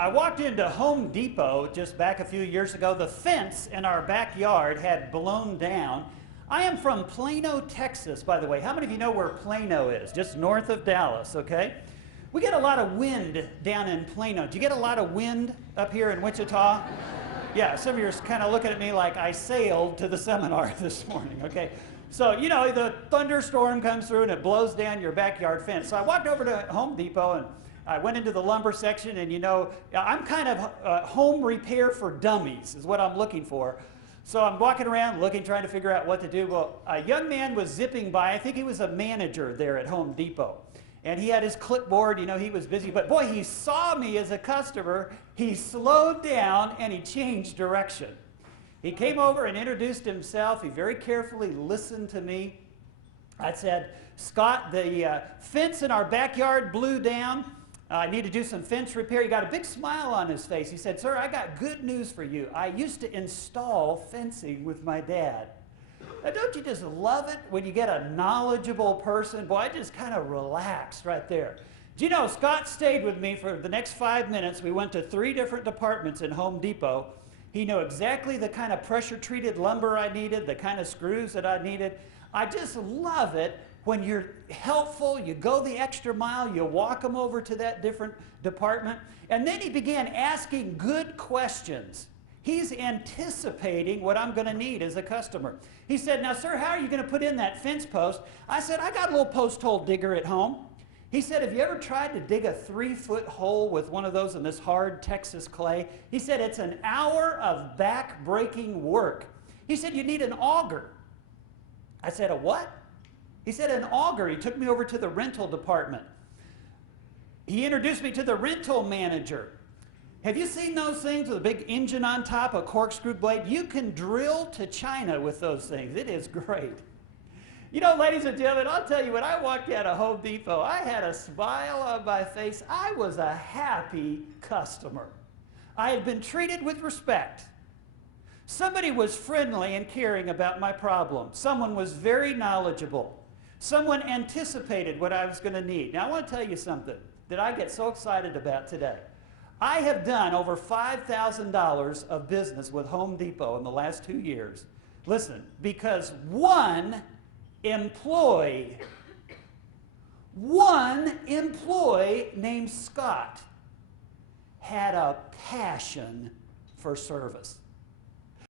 I walked into Home Depot just back a few years ago. The fence in our backyard had blown down. I am from Plano, Texas, by the way. How many of you know where Plano is? Just north of Dallas, okay? We get a lot of wind down in Plano. Do you get a lot of wind up here in Wichita? Yeah, some of you are kind of looking at me like I sailed to the seminar this morning, okay? So, you know, the thunderstorm comes through and it blows down your backyard fence. So I walked over to Home Depot and I went into the lumber section, and you know, I'm kind of home repair for dummies is what I'm looking for. So I'm walking around looking, trying to figure out what to do. Well, a young man was zipping by. I think he was a manager there at Home Depot. And he had his clipboard, you know, he was busy. But boy, he saw me as a customer. He slowed down and he changed direction. He came over and introduced himself. He very carefully listened to me. I said, Scott, the fence in our backyard blew down. I need to do some fence repair. He got a big smile on his face. He said, sir, I got good news for you. I used to install fencing with my dad. Now, don't you just love it when you get a knowledgeable person? Boy, I just kind of relaxed right there. Do you know, Scott stayed with me for the next 5 minutes. We went to 3 different departments in Home Depot. He knew exactly the kind of pressure-treated lumber I needed, the kind of screws that I needed. I just love it when you're helpful, you go the extra mile, you walk them over to that different department. And then he began asking good questions. He's anticipating what I'm going to need as a customer. He said, now, sir, how are you going to put in that fence post? I said, I got a little post hole digger at home. He said, have you ever tried to dig a 3-foot hole with one of those in this hard Texas clay? He said, it's an hour of back-breaking work. He said, you need an auger. I said, a what? He said, an auger. He took me over to the rental department. He introduced me to the rental manager. Have you seen those things with a big engine on top, a corkscrew blade? You can drill to China with those things. It is great. You know, ladies and gentlemen, I'll tell you, when I walked out of Home Depot, I had a smile on my face. I was a happy customer. I had been treated with respect. Somebody was friendly and caring about my problem. Someone was very knowledgeable. Someone anticipated what I was going to need. Now, I want to tell you something that I get so excited about today. I have done over $5,000 of business with Home Depot in the last 2 years. Listen, because one employee named Scott had a passion for service.